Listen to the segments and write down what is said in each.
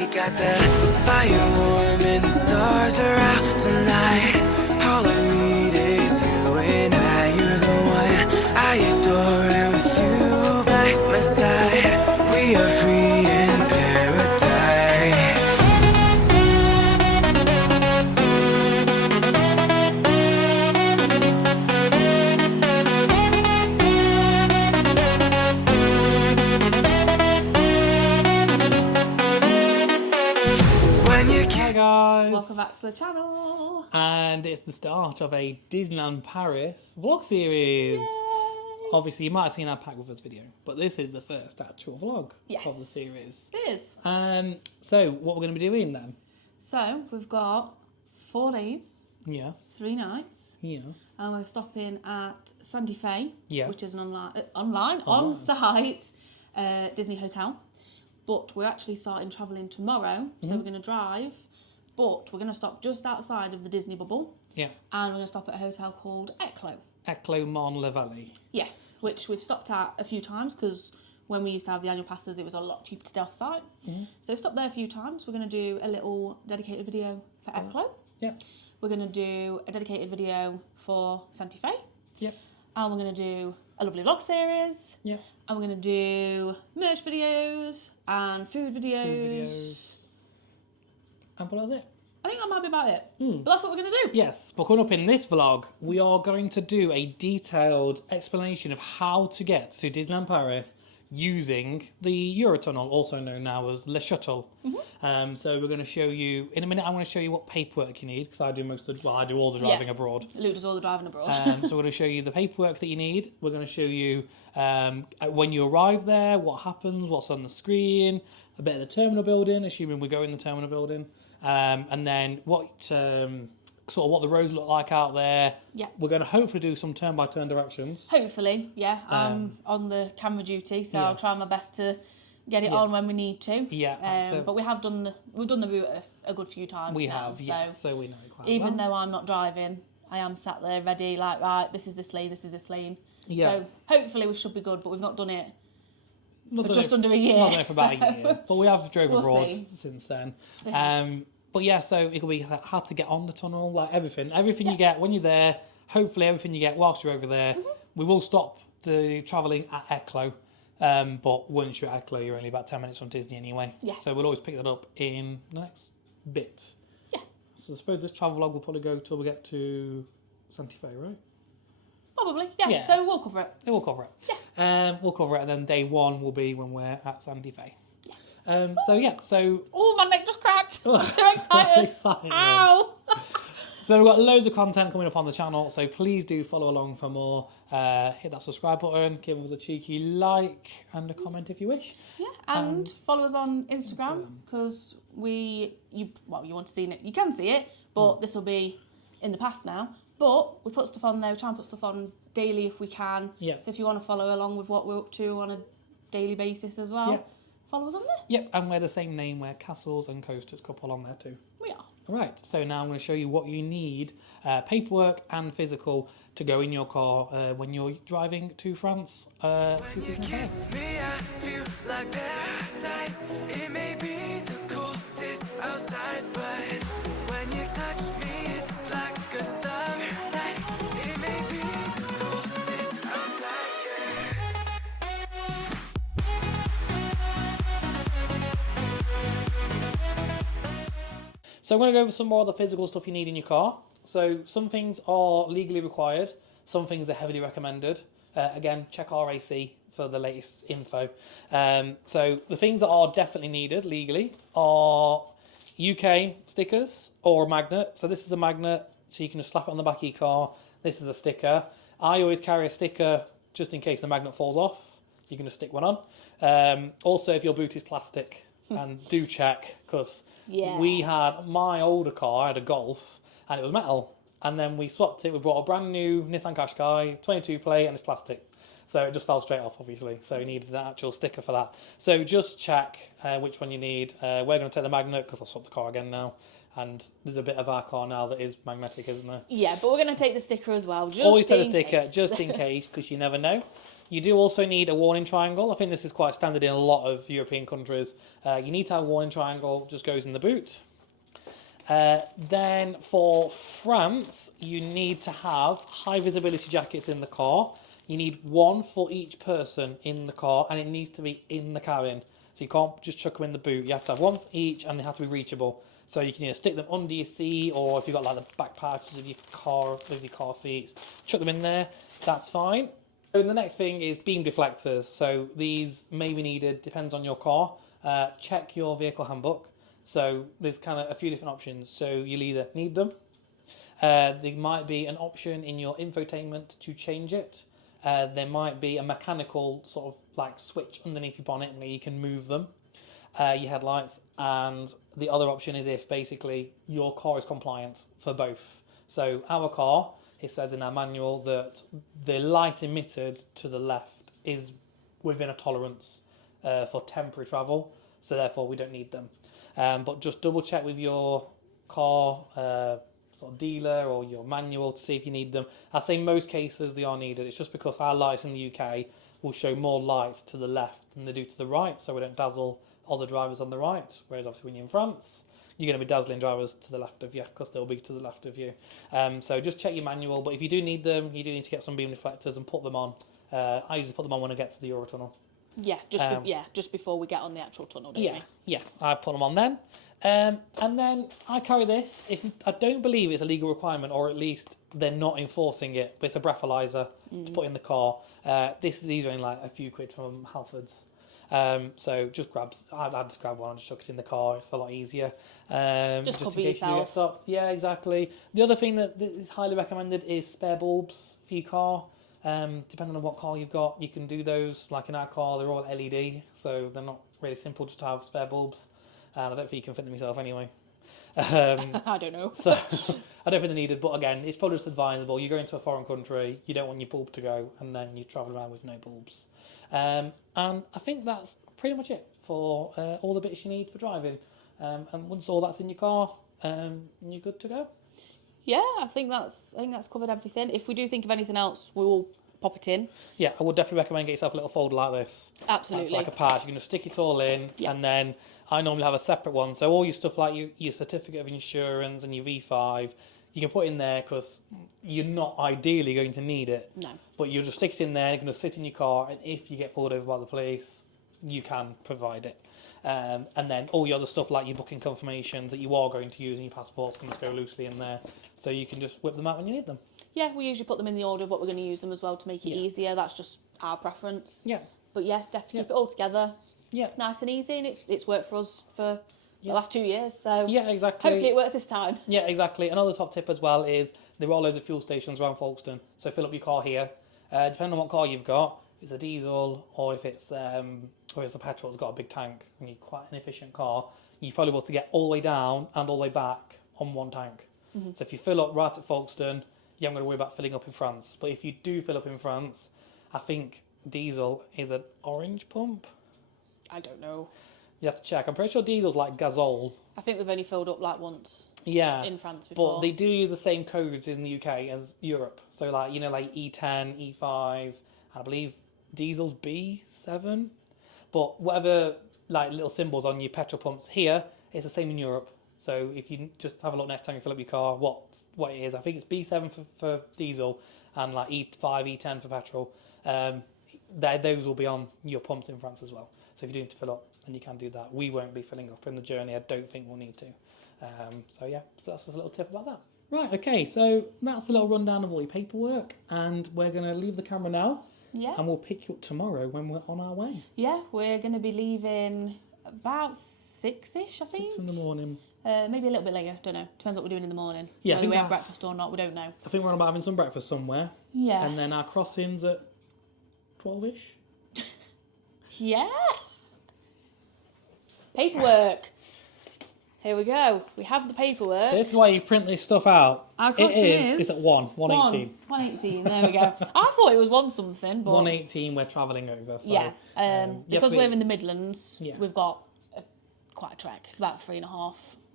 We got that fire warm and the stars are out tonight. All I need is you and I. You're the one I adore, and with you by my side, we are free in paradise. Hi guys! Welcome back to the channel. And it's the start of a Disneyland Paris vlog series. Yay. Obviously you might have seen our pack with us video, but this is the first actual vlog of the series. It is. So what we're going to be doing then? So we've got 4 days, Yes. 3 nights, Yes. and we're stopping at Santa Fe, Yeah. which is an on-site Disney hotel. But we're actually starting travelling tomorrow, so we're going to drive, but we're going to stop just outside of the Disney bubble. Yeah. And we're going to stop at a hotel called Eclo. Eclo Mon Valley. Yes, which we've stopped at a few times because when we used to have the annual passes, it was a lot cheaper to stay off-site. So we've stopped there a few times. We're going to do a little dedicated video for Eclo. Yeah. We're going to do a dedicated video for Santa Fe. Yep. And we're going to do a lovely vlog series. Yeah. And we're going to do merch videos and food videos. And what was it? I think that might be about it. But that's what we're going to do. Yes, but coming up in this vlog, we are going to do a detailed explanation of how to get to Disneyland Paris using the Eurotunnel, also known now as Le Shuttle. So we're going to show you, in a minute I'm going to show you what paperwork you need, because I do I do all the driving abroad. Luke does all the driving abroad. So we're going to show you the paperwork that you need. We're going to show you when you arrive there, what happens, what's on the screen, a bit of the terminal building, assuming we go in the terminal building, and then what sort of what the roads look like out there. Yeah. We're going to hopefully do some turn-by-turn directions. Hopefully, yeah. I'm on the camera duty, so I'll try my best to get it on when we need to. Yeah. But we've done the route a good few times. We now, have, yes. So we know it quite even well. though I'm not driving, I am sat there ready, like, right, this is this lane, this is this lane. Yeah. So hopefully we should be good, but we've not done it Not for done just it- under a year. Not done it for about so- a year. But we have drove We'll abroad see. since then. But yeah, so it will be how to get on the tunnel, like everything. Everything you get when you're there, hopefully everything you get whilst you're over there. We will stop the travelling at Eclo. But once you're at Eclo, you're only about 10 minutes from Disney anyway. Yeah. So we'll always pick that up in the next bit. Yeah. So I suppose this travel vlog will probably go till we get to Santa Fe, right? Probably, yeah. Yeah. So we'll cover it. We'll cover it. Yeah. We'll cover it, and then day one will be when we're at Santa Fe. So Oh, my neck just cracked. I'm too excited. Excitement. Ow. So we've got loads of content coming up on the channel, so please do follow along for more. Hit that subscribe button, give us a cheeky like and a comment if you wish. Yeah, and follow us on Instagram because you want to see it. You can see it, but this will be in the past now. But we put stuff on there. We try and put stuff on daily if we can. Yeah. So if you want to follow along with what we're up to on a daily basis as well, Yeah. follow us on there. Yep, and we're the same name, we're Castles and Coasters couple on there too. We are. Right, so now I'm going to show you what you need, paperwork and physical, to go in your car when you're driving to France to Disney Paris. Kiss me, I feel like paradise. It may be the coldest outside, but when you touch me, it's like a summer night. It may be the coldest outside, So I'm going to go over some more of the physical stuff you need in your car. So some things are legally required, some things are heavily recommended. Again, check RAC for the latest info. So the things that are definitely needed legally are UK stickers or a magnet. So this is a magnet, so you can just slap it on the back of your car. This is a sticker. I always carry a sticker just in case the magnet falls off. You can just stick one on. Also, if your boot is plastic, and do check, because we had my older car, I had a Golf, and it was metal. And then we swapped it. We brought a brand new Nissan Qashqai, 22 plate, and it's plastic. So it just fell straight off, obviously. So you needed an actual sticker for that. So just check which one you need. We're going to take the magnet because I'll swap the car again now. And there's a bit of our car now that is magnetic, isn't there? Yeah, but we're going to take the sticker as well. Just Always take the in sticker, case. just in case, because you never know. You do also need a warning triangle. I think this is quite standard in a lot of European countries. You need to have a warning triangle, just goes in the boot. Then for France, you need to have high visibility jackets in the car. You need one for each person in the car, and it needs to be in the cabin. So you can't just chuck them in the boot. You have to have one for each, and they have to be reachable. So you can either stick them under your seat, or if you've got like the back pouches of your car seats, chuck them in there. That's fine. So the next thing is beam deflectors. So these may be needed, depends on your car. Check your vehicle handbook. So there's kind of a few different options. So you'll either need them. There might be an option in your infotainment to change it. There might be a mechanical sort of like switch underneath your bonnet where you can move them, your headlights. And the other option is if basically your car is compliant for both. So our car, it says in our manual that the light emitted to the left is within a tolerance for temporary travel. So therefore we don't need them. But just double check with your car sort of dealer or your manual to see if you need them. I say most cases they are needed. It's just because our lights in the UK will show more light to the left than they do to the right, so we don't dazzle other drivers on the right. Whereas obviously when you're in France, you're going to be dazzling drivers to the left of you because they'll be to the left of you. So just check your manual. But if you do need them, you do need to get some beam deflectors and put them on. I usually put them on when I get to the Eurotunnel. Yeah, just before we get on the actual tunnel, don't we? Yeah, I put them on then. And then I carry this. I don't believe it's a legal requirement, or at least they're not enforcing it, but it's a breathalyzer to put in the car. These are only like a few quid from Halfords. So just I'd just grab one and just chuck it in the car. It's a lot easier. Just cover in case yourself. you get stopped. Yeah, exactly. The other thing that is highly recommended is spare bulbs for your car. Depending on what car you've got, you can do those. Like in our car, they're all LED, so they're not really simple just to have spare bulbs. And I don't think you can fit them yourself anyway. I don't know. So I don't think they're needed, but again, it's probably just advisable. You go into a foreign country, you don't want your bulb to go, and then you travel around with no bulbs. And I think that's pretty much it for all the bits you need for driving. And once all that's in your car, you're good to go. Yeah, I think that's covered everything. If we do think of anything else, we will pop it in. Yeah, I would definitely recommend get yourself a little folder like this. Absolutely. It's like a patch. You can just stick it all in, and then I normally have a separate one. So all your stuff like your certificate of insurance and your V5, you can put in there because you're not ideally going to need it. No. But you'll just stick it in there, you can just sit in your car, and if you get pulled over by the police, you can provide it. And then all your other stuff like your booking confirmations that you are going to use in your passports can just go loosely in there. So you can just whip them out when you need them. Yeah, we usually put them in the order of what we're going to use them as well to make it easier. That's just our preference. Yeah. But yeah, definitely keep it all together. Yeah. Nice and easy, and it's worked for us for the last 2 years. So yeah, exactly. Hopefully it works this time. Yeah, exactly. Another top tip as well is there are loads of fuel stations around Folkestone. So fill up your car here. Depending on what car you've got, if it's a diesel or if it's a petrol, it's got a big tank and you're quite an efficient car, you're probably able to get all the way down and all the way back on one tank. Mm-hmm. So if you fill up right at Folkestone, you haven't got to worry about filling up in France. But if you do fill up in France, I think diesel is an orange pump. I don't know. You have to check. I'm pretty sure diesel's like Gazole. I think we've only filled up like once. Yeah, in France before. But they do use the same codes in the UK as Europe. So like like E10, E5, I believe diesel's B7. But whatever like little symbols on your petrol pumps here, it's the same in Europe. So if you just have a look next time you fill up your car, what it is, I think it's B7 for diesel and like E5, E10 for petrol. Those will be on your pumps in France as well. So if you do need to fill up, then you can do that. We won't be filling up in the journey. I don't think we'll need to. So that's just a little tip about that. Right, okay, so that's a little rundown of all your paperwork, and we're going to leave the camera now. Yeah. And we'll pick you up tomorrow when we're on our way. Yeah, we're going to be leaving about 6-ish, I think. 6 in the morning. Maybe a little bit later, don't know. Depends what we're doing in the morning. Yeah, Whether we have breakfast or not, we don't know. I think we're about having some breakfast somewhere. Yeah. And then our crossing's at 12-ish. Yeah. Paperwork. Here we go. We have the paperwork. So this is why you print this stuff out. Our crossing it's at 1:18. 1:18, there we go. I thought it was 1 something, but... 1:18 we're travelling over. So, because we're in the Midlands, we've got quite a trek. It's about 3.5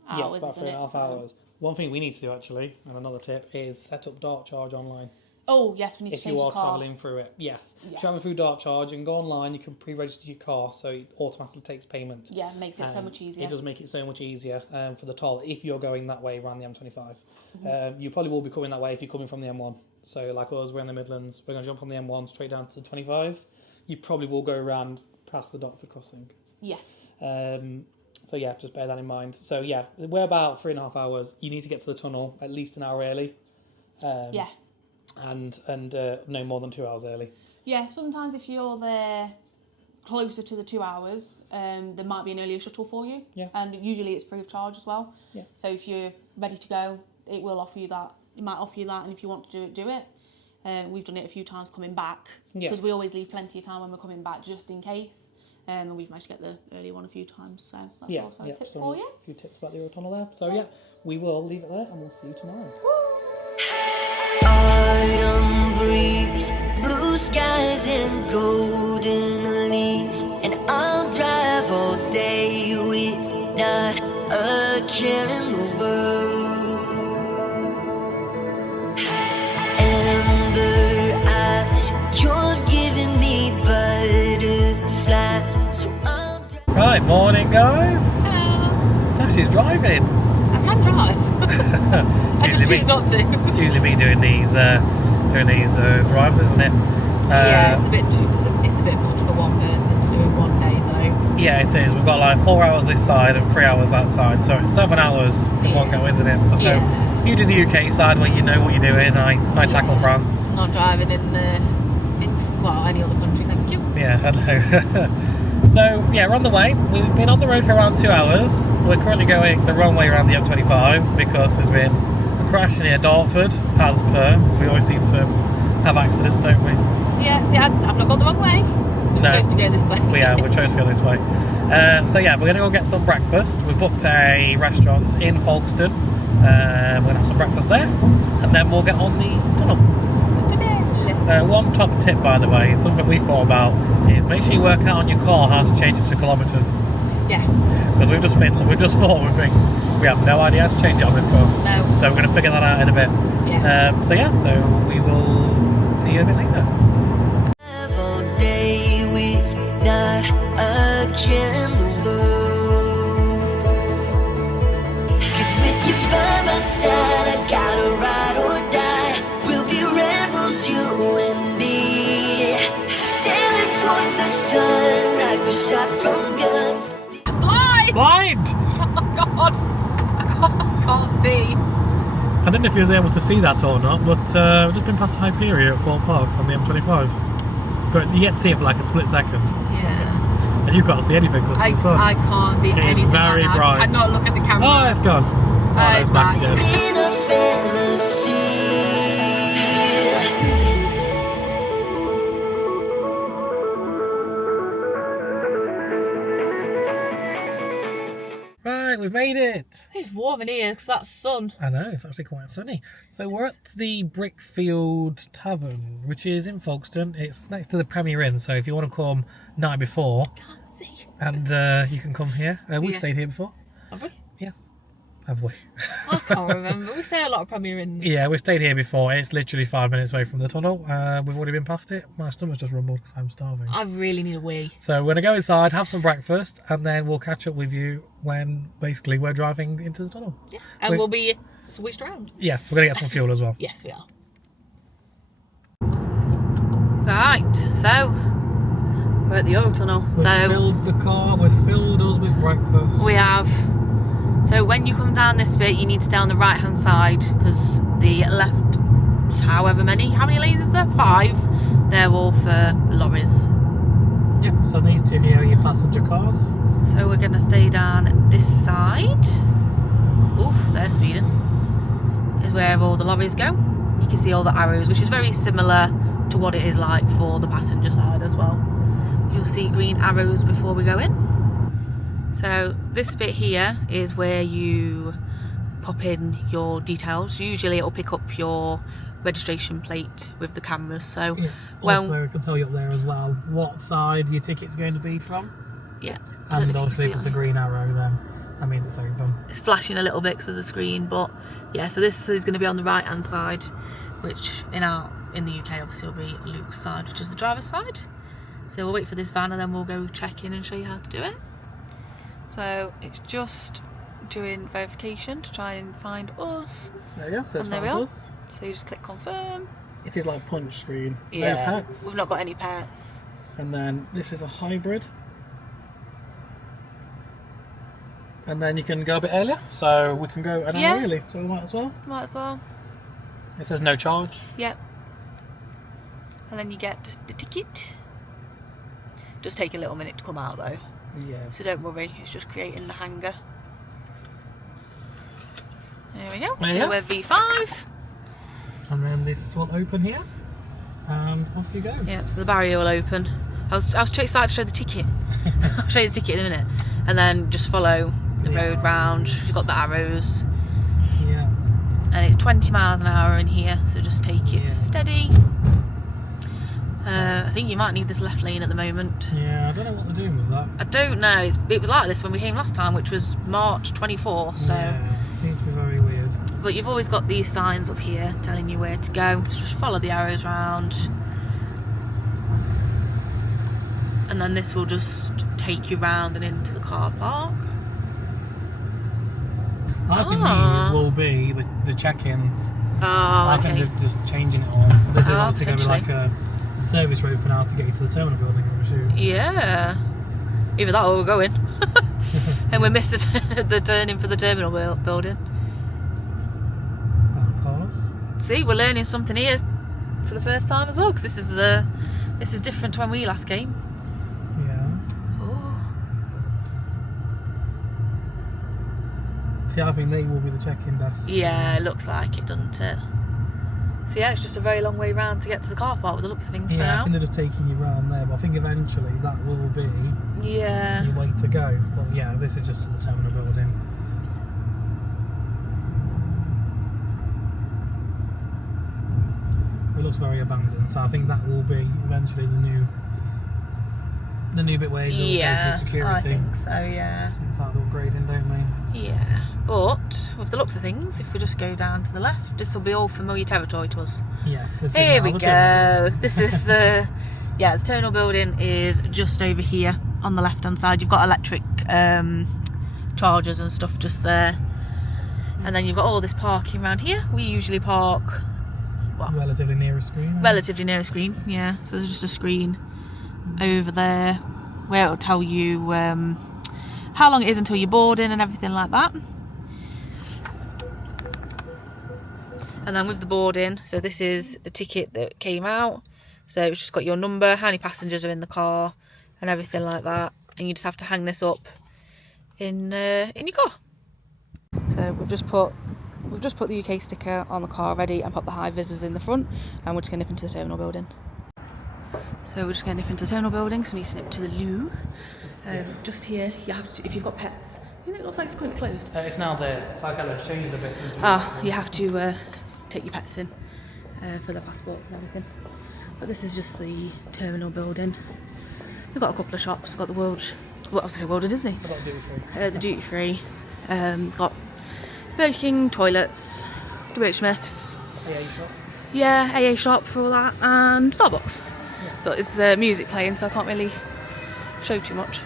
hours, yes, about 3.5 hours. One thing we need to do actually, and another tip, is set up Dark Charge online. Oh, yes, we need to if change you the are car. travelling through it. Yes. Yeah. If you're travelling through Dark Charge and go online, you can pre-register your car, so it automatically takes payment. Yeah, makes it so much easier. It does make it so much easier for the toll if you're going that way around the M25. You probably will be coming that way if you're coming from the M1. So like us, we're in the Midlands, we're going to jump on the M1 straight down to the 25. You probably will go around past the Dartford crossing. Yes. So yeah, just bear that in mind. So yeah, we're about 3.5 hours. You need to get to the tunnel at least an hour early. Yeah. And no more than 2 hours early. Yeah, sometimes if you're there closer to the 2 hours, there might be an earlier shuttle for you. Yeah. And usually it's free of charge as well. Yeah. So if you're ready to go, it will offer you that. It might offer you that, and if you want to do it, do it. We've done it a few times coming back. Yeah. Because we always leave plenty of time when we're coming back just in case. And we've managed to get the early one a few times. So that's also a tip for you. A few tips about the Eurotunnel there. So yeah, we will leave it there and we'll see you tomorrow. Autumn breeze, blue skies and golden leaves, and I'll drive all day with not a care in the world. Amber eyes, you're giving me butterflies, so I'll drive. Right, morning guys. Hello. Tashi's driving. I can drive. I just choose not to. It's usually me doing these drives, isn't it? Yeah, it's a bit much for one person to do it one day though. Yeah, it is. We've got like 4 hours this side and 3 hours that side, so it's 7 hours in one go, isn't it? So Yeah. you do the UK side where you know what you're doing. I tackle France. Not driving in any other country, thank you. Yeah, hello. So yeah, we're on the way. We've been on the road for around 2 hours. We're currently going the wrong way around the M25 because there's been a crash near Dartford, as per. We always seem to have accidents, don't we? Yeah, see, I've not gone the wrong way. We chose to go this way. We chose to go this way. So yeah, we're going to go get some breakfast. We've booked a restaurant in Folkestone. We're going to have some breakfast there, and then we'll get on the tunnel. One top tip, by the way, something we thought about is make sure you work out on your car how to change it to kilometres. Yeah. Because we have no idea how to change it on this car. No. So we're going to figure that out in a bit. Yeah. So we will see you a bit later. All day with not a care in the world. 'Cause with you by my side, I gotta ride or die. We'll be rebels, you and me. Sailing towards the sun like we're shot from guns. Blind! Oh my god! I can't see. I don't know if you was able to see that or not, but we've just been past Hyperion at Fort Park on the M25. You get to see it for like a split second. Yeah. And you can't see anything because of the sun. I can't see anything. It's very right bright. I cannot look at the camera. Oh, it's gone. Oh, It's back. again. In a fantasy. Right, we've made it. It's warm in here because that's sun. I know, it's actually quite sunny. So we're at the Brickfield Tavern, which is in Folkestone. It's next to the Premier Inn, so if you want to come night before, Can't see. and you can come here. We've Yeah. stayed here before. Have we? Yes. Have we? I can't remember. We say a lot of Premier Inns. Yeah, we stayed here before. It's literally 5 minutes away from the tunnel. We've already been past it. My stomach's just rumbled because I'm starving. I really need a wee. So we're going to go inside, have some breakfast, and then we'll catch up with you when basically we're driving into the tunnel. Yeah. And we'll be switched around. Yes, we're going to get some fuel as well. Yes, we are. Right, so we're at the Eurotunnel. We've filled the car, we've filled us with breakfast. We have. So when you come down this bit, you need to stay on the right hand side because the left, how many lanes is there? 5. They're all for lorries. Yep, so these two here are your passenger cars. So we're going to stay down this side. Oof, they're speeding. Is where all the lorries go. You can see all the arrows, which is very similar to what it is like for the passenger side as well. You'll see green arrows before we go in. So this bit here is where you pop in your details. Usually it'll pick up your registration plate with the cameras. So Yeah. Also, we can tell you up there as well what side your ticket's going to be from. yeah, And obviously if it's a green arrow, then that means it's open. it's flashing a little bit because of the screen, but yeah, so this is going to be on the right hand side, which in in the UK obviously will be Luke's side, which is the driver's side. So we'll wait for this van and then we'll go check in and show you how to do it. So it's just doing verification to try and find us. There you go, so and there we are. So you just click confirm. It is like punch screen. Yeah, no pets. we've not got any pets. And then this is a hybrid. And then you can go a bit earlier, so we can go an hour early, so we might as well. Might as well. It says no charge. Yep. And then you get the ticket. Does take a little minute to come out though. Yeah. So don't worry, it's just creating the hanger. There we go. There So we're V5. And then this will open here, and off you go. Yeah, so the barrier will open. I was too excited to show the ticket. I'll show you the ticket in a minute. And then just follow the road round. You've got the arrows. Yeah. And it's 20 miles an hour in here, so just take it steady. I think you might need this left lane at the moment. Yeah, I don't know what they're doing with that. I don't know. It was like this when we came last time, which was March 24. So. Yeah, seems to be very weird. But you've always got these signs up here telling you where to go. So just follow the arrows round. And then this will just take you round and into the car park. I think these will be the check-ins. Oh, I think they're just changing it all. This is obviously going to be like a service road for now to get you to the terminal building, I'm assuming. Yeah. Either that or we're going. And we missed the turning for the terminal building. Cars. See, we're learning something here for the first time as well, because this is different to when we last came. Yeah. Oh. See, I think they will be the check-in desks. Yeah, it looks like it, doesn't it? So yeah, it's just a very long way round to get to the car park with the looks of things for now. I think they're just taking you round there, but I think eventually that will be your way to go. But yeah, this is just to the terminal building. It looks very abandoned, so I think that will be eventually the new bit where you go for security. I think so, yeah. It's like upgrading, don't they? Yeah, but with the looks of things, if we just go down to the left, this will be all familiar territory to us. Yes. Here we go. This is yeah, the terminal building is just over here on the left hand side. You've got electric chargers and stuff just there, and then you've got all this parking around here. We usually park relatively near a screen. Relatively near a screen, yeah. So there's just a screen over there where it'll tell you how long it is until you're boarding and everything like that. And then with the boarding, so this is the ticket that came out. So it's just got your number, how many passengers are in the car, and everything like that. And you just have to hang this up in your car. So we've just put the UK sticker on the car already and put the high visors in the front, and we're just going to nip into the terminal building. So we're just going to nip into the terminal building, so we need to nip to the loo. Just here, you have to, if you've got pets, you know, it looks like it's quite closed. It's now there. If I kind of change the bit. You have to take your pets in for their passports and everything. But this is just the terminal building. We've got a couple of shops. We've got the World of Disney. I've got duty free. The duty free. Got Burger King, toilets, WH Smith's. AA shop. Yeah, AA shop for all that, and Starbucks. Yeah. But it's music playing, so I can't really show too much.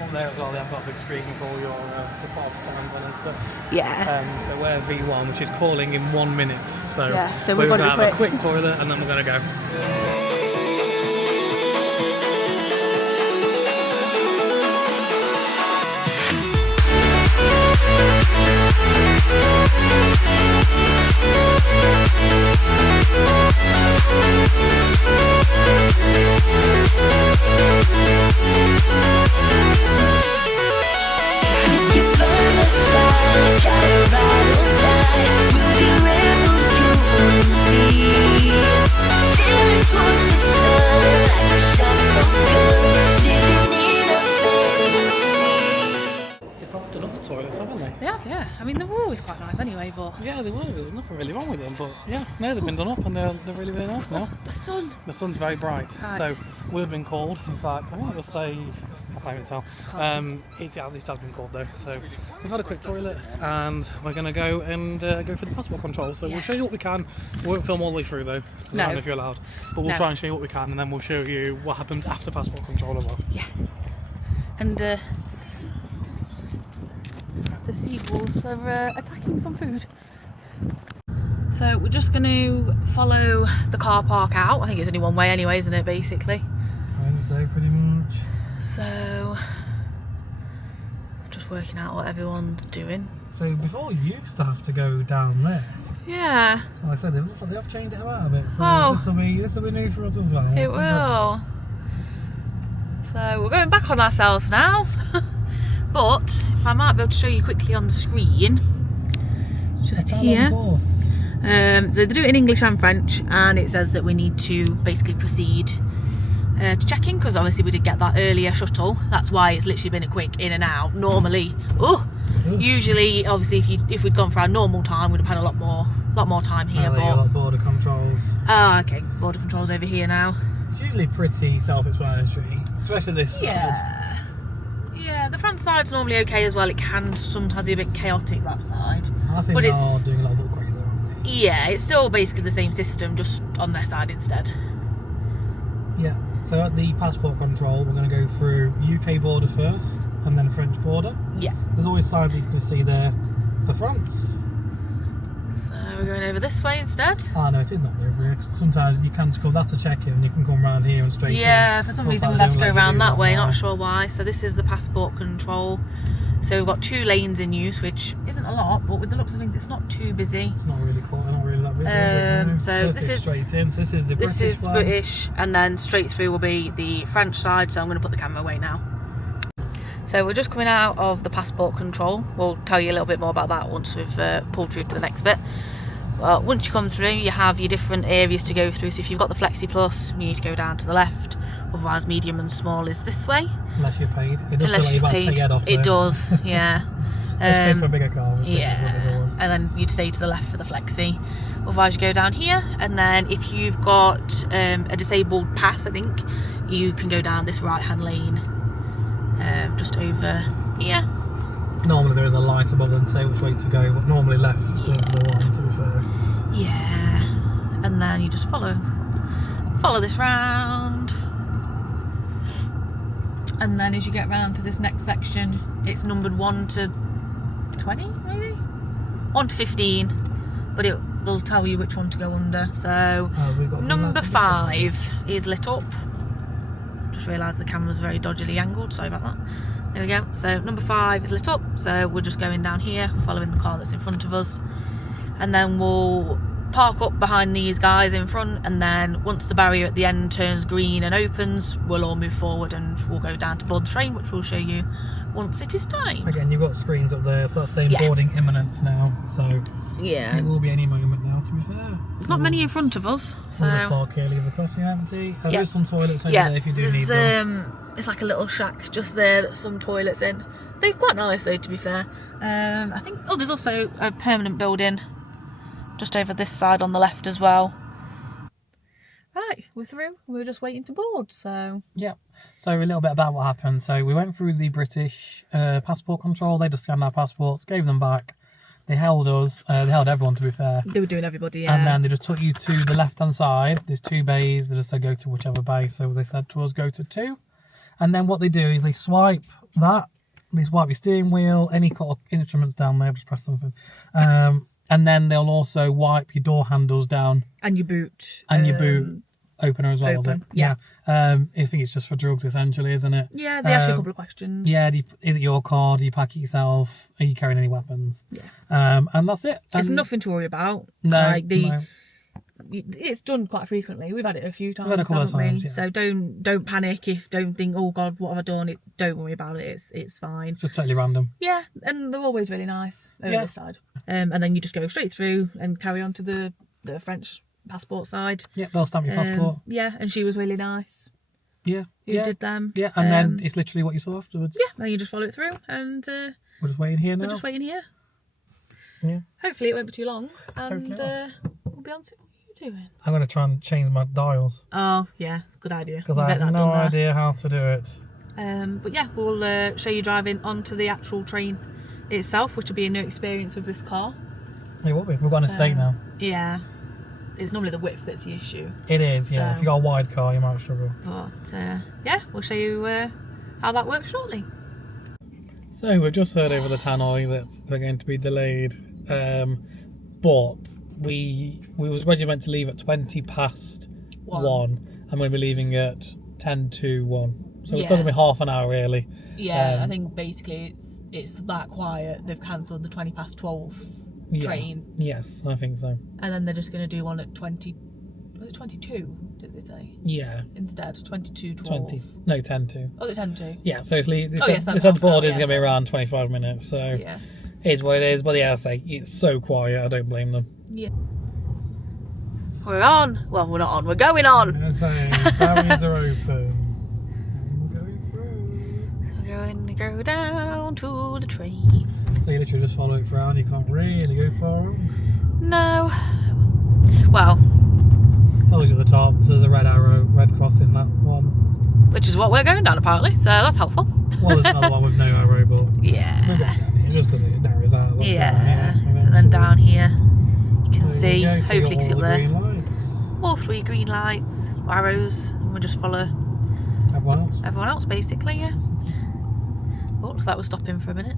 On there as well, they've got a big screen for all your departure times and stuff. Yeah. So we're V1, which is calling in 1 minute. So, yeah, so we're going to to have a quick toilet and then we're going to go. Yeah. I mean, they were always quite nice anyway, but... Yeah, they were. There's nothing really wrong with them, but yeah, no, they've been done up and they're really, really nice now. The sun! The sun's very bright. Right. So we've been called, in fact, I think it'll say I can't even tell. It has been called though. So we've had a quick toilet and we're going to go and go for the passport control. So we'll show you what we can. We won't film all the way through though. I don't know if you're allowed. But we'll try and show you what we can and then we'll show you what happens after passport control as well. Yeah. And the seagulls are attacking some food. So we're just going to follow the car park out. I think it's only one way anyway, isn't it, basically? I think so, pretty much. So, just working out what everyone's doing. So before you used to have to go down there. Yeah. Like I said, they have changed it about a bit. So this will be new for us as well. It will. So we're going back on ourselves now. But if I might be able to show you quickly on the screen, just here. So they do it in English and French, and it says that we need to basically proceed to check in, because obviously we did get that earlier shuttle. That's why it's literally been a quick in and out. Normally, usually, obviously, if we'd gone for our normal time, we'd have had a lot more time here. But border controls. Oh, okay, border controls over here now. It's usually pretty self-explanatory, especially this side. Yeah, the front side's normally okay as well. It can sometimes be a bit chaotic, that side. I think they are doing a lot of upgrades there, aren't they? Yeah, it's still basically the same system, just on their side instead. Yeah, so at the passport control, we're going to go through UK border first, and then French border. Yeah. There's always signs you can see there for France. So we're going over this way instead. Ah, no, it is not over. Sometimes you can go, that's a check-in, you can come around here and straight in. Yeah, for some reason we've had to go around that way, not sure why. So this is the passport control. So we've got 2 lanes in use, which isn't a lot, but with the looks of things, it's not too busy. It's not really cool, not really that busy. So this is straight in. So this is the British flag. This is British, and then straight through will be the French side. So I'm going to put the camera away now. So we're just coming out of the passport control. We'll tell you a little bit more about that once we've pulled through to the next bit. Well, once you come through, you have your different areas to go through. So if you've got the Flexi Plus, you need to go down to the left. Otherwise, medium and small is this way. Unless you're paid. It does feel like you've had to take your head off there. It does, yeah. Let's for a bigger car. Yeah, and then you'd stay to the left for the Flexi. Otherwise, you go down here, and then if you've got a disabled pass, I think, you can go down this right-hand lane, just over here. Normally there is a light above and say which way to go, but normally left is the one, to be fair. Yeah, and then you just follow this round, and then as you get round to this next section, it's numbered 1 to 20, maybe 1 to 15, but they'll tell you which one to go under. So number 5 is lit up. Just realised the camera's very dodgily angled, sorry about that. There we go. So number 5 is lit up, so we're just going down here, following the car that's in front of us, and then we'll park up behind these guys in front, and then once the barrier at the end turns green and opens, we'll all move forward and we'll go down to board the train, which we'll show you once it is time. Again, you've got screens up there, so that's saying boarding imminent now, so it will be any moment now, to be fair. There's not many in front of us, so we'll just park here, leave the crossing empty. There's some toilets over there if you do need them. It's like a little shack just there that's some toilets in. They're quite nice though, to be fair. I think there's also a permanent building just over this side on the left as well. Right, we're through. We're just waiting to board, so... Yeah, so a little bit about what happened. So we went through the British passport control. They just scanned our passports, gave them back. They held us. They held everyone, to be fair. They were doing everybody, yeah. And then they just took you to the left-hand side. There's 2 bays. They just said go to whichever bay. So they said to us, go to 2. And then what they do is they swipe that. They swipe your steering wheel, any kind of instruments down there. Just press something. And then they'll also wipe your door handles down. And your boot. And your boot opener as well, is it? Yeah. I think it's just for drugs, essentially, isn't it? Yeah, they ask you a couple of questions. Yeah, is it your car? Do you pack it yourself? Are you carrying any weapons? Yeah. And that's it. It's nothing to worry about. No, no. It's done quite frequently. We've had it a few times, haven't we? Yeah. So don't panic. Don't think, oh God, what have I done? Don't worry about it. It's fine. Just totally random. Yeah, and they're always really nice over this side. And then you just go straight through and carry on to the French passport side. Yeah, they'll stamp your passport. Yeah, and she was really nice. Yeah. Who did them. Yeah, and then it's literally what you saw afterwards. Yeah, then you just follow it through, and we're just waiting here now. We're just waiting here. Yeah. Hopefully it won't be too long, and we'll be on soon. Doing? I'm going to try and change my dials. Oh, yeah, it's a good idea. Because I have no idea how to do it. But yeah, we'll show you driving onto the actual train itself, which will be a new experience with this car. It will be. We've got an estate now. Yeah. It's normally the width that's the issue. It is, yeah. If you've got a wide car, you might struggle. But yeah, we'll show you how that works shortly. So we've just heard over the tannoy that they're going to be delayed, but we was originally meant to leave at 20 past 1. I'm going to be leaving at 10 to 1. So it's still going to be half an hour early. Yeah, I think basically it's that quiet. They've cancelled the 20 past 12 train. Yes, I think so. And then they're just going to do one at 20. Was it 22? Did they say? Yeah. Instead, 22:12. 20. No, 10 to. Oh, it's 10 to. Yeah, so it's yes, on board is going to be around 25 minutes. So yeah, it is what it is. But yeah, I say it's so quiet. I don't blame them. Yeah. We're on. Well, we're not on. We're going on. I say barriers are open. We're going through. We're going to go down to the train. So you literally just follow it around. You can't really go far wrong. No. Well. Tells you at the top. So there's a red arrow, red cross in that one. Which is what we're going down apparently. So that's helpful. Well, there's another one with no arrow, but yeah. We're going down here. It's just because it narrows out. Yeah. So then down here, you can see. Hopefully, you can see up there. All 3 green lights, arrows, and we'll just follow everyone else basically, yeah. Oh, looks like we're stopping for a minute.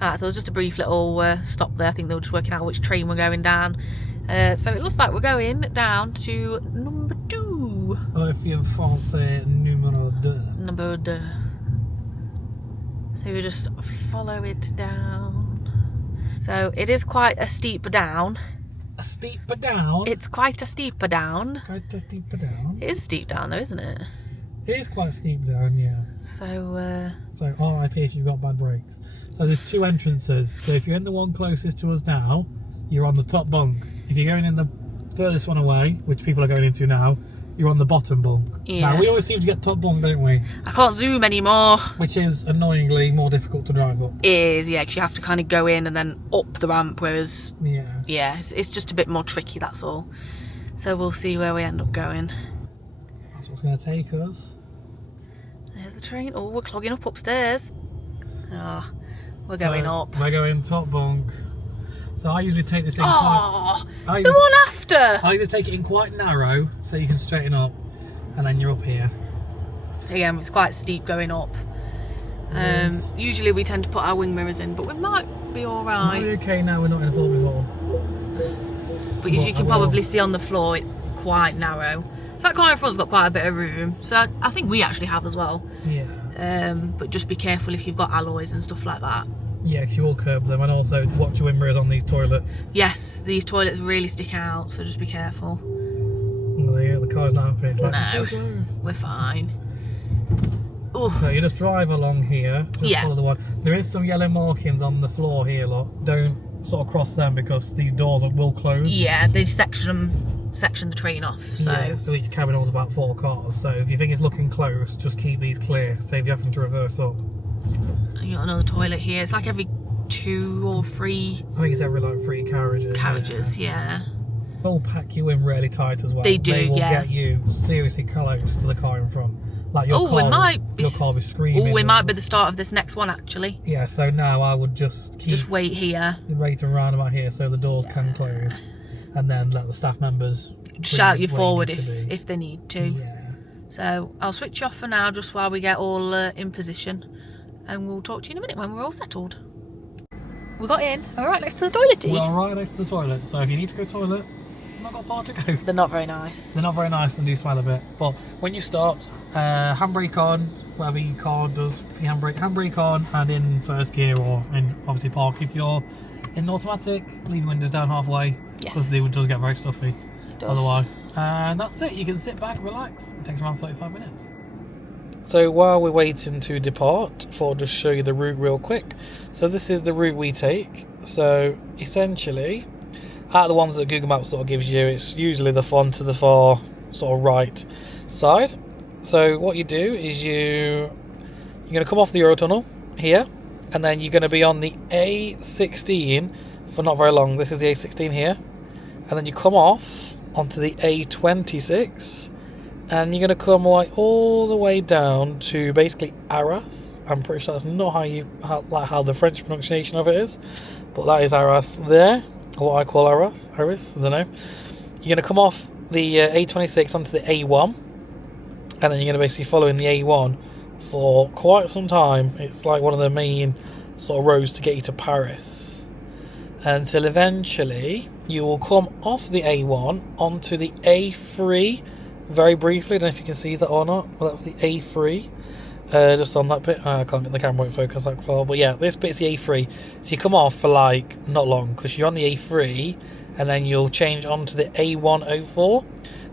Alright, so it was just a brief little stop there. I think they were just working out which train we're going down. So it looks like we're going down to number 2. If français, numéro 2. Number 2. So we just follow it down. So it is quite a steep down. A steeper down? It's quite a steeper down. Quite a steeper down? It is a steep down though, isn't it? It is quite steep down, yeah. So, So RIP if you've got bad brakes. So there's 2 entrances. So if you're in the one closest to us now, you're on the top bunk. If you're going in the furthest one away, which people are going into now, you're on the bottom bunk. Yeah. Now, we always seem to get top bunk, don't we? I can't zoom anymore. Which is annoyingly more difficult to drive up. It is, yeah, because you have to kind of go in and then up the ramp, whereas, yeah, it's just a bit more tricky, that's all. So we'll see where we end up going. That's what's going to take us. There's the train. Oh, we're clogging up upstairs. Oh, we're going up. We're going top bunk. So I usually take this in the one after! I usually take it in quite narrow so you can straighten up and then you're up here. Again, it's quite steep going up. Usually we tend to put our wing mirrors in, but we might be alright. We're okay now, we're not in a full result. But as you can probably see on the floor, it's quite narrow. So that car in front's got quite a bit of room. So I think we actually have as well. Yeah. But just be careful if you've got alloys and stuff like that. Yeah, because you will curb them, and also watch your wind mirrors on these toilets. Yes, these toilets really stick out, so just be careful. The car's not happy. It's like, no, we're fine. Ooh. So you just drive along here, just follow the one. There is some yellow markings on the floor here, look. Don't sort of cross them because these doors will close. Yeah, they section the train off. So so each cabin holds about 4 cars. So if you think it's looking close, just keep these clear. Save you having to reverse up. You got another toilet here. It's like every 2 or 3. I think it's every like 3 carriages. Carriages, yeah. They'll pack you in really tight as well. They do, They will yeah. get you seriously close to the car in front. Like your car, your car will be screaming. Oh, it might be the start of this next one actually. Yeah, so now I would just wait here. Wait around about here so the doors can close, and then let the staff members shout you forward if they need to. Yeah. So I'll switch off for now, just while we get all in position, and we'll talk to you in a minute when we're all settled. We got in. All right, next to the toilet. We're right next to the toilet. So if you need to go to the toilet, not got far to go. They're not very nice. They're not very nice and do smell a bit. But when you stopped, handbrake on, whatever your car does for your handbrake on, and in first gear, or in obviously park. If you're in automatic, leave your windows down halfway. Yes. Because it does get very stuffy. It does. Otherwise. And that's it. You can sit back, relax. It takes around 35 minutes. So while we're waiting to depart, I'll just show you the route real quick. So this is the route we take. So essentially, out of the ones that Google Maps sort of gives you, it's usually the one to the far sort of right side. So what you do is you're going to come off the Eurotunnel here, and then you're going to be on the A16 for not very long. This is the A16 here, and then you come off onto the A26, and you're going to come all the way down to basically Arras. I'm pretty sure that's not how the French pronunciation of it is, but that is Arras there, or what I call Arras, I don't know. You're going to come off the A26 onto the A1, and then you're going to basically follow in the A1 for quite some time. It's like one of the main sort of roads to get you to Paris, until eventually you will come off the A1 onto the A3 very briefly. I don't know if you can see that or not, but that's the A3. Just on that bit, I can't get the camera, won't focus that far, but yeah, this bit's the A3. So you come off for like not long, because you're on the A3, and then you'll change onto the A104.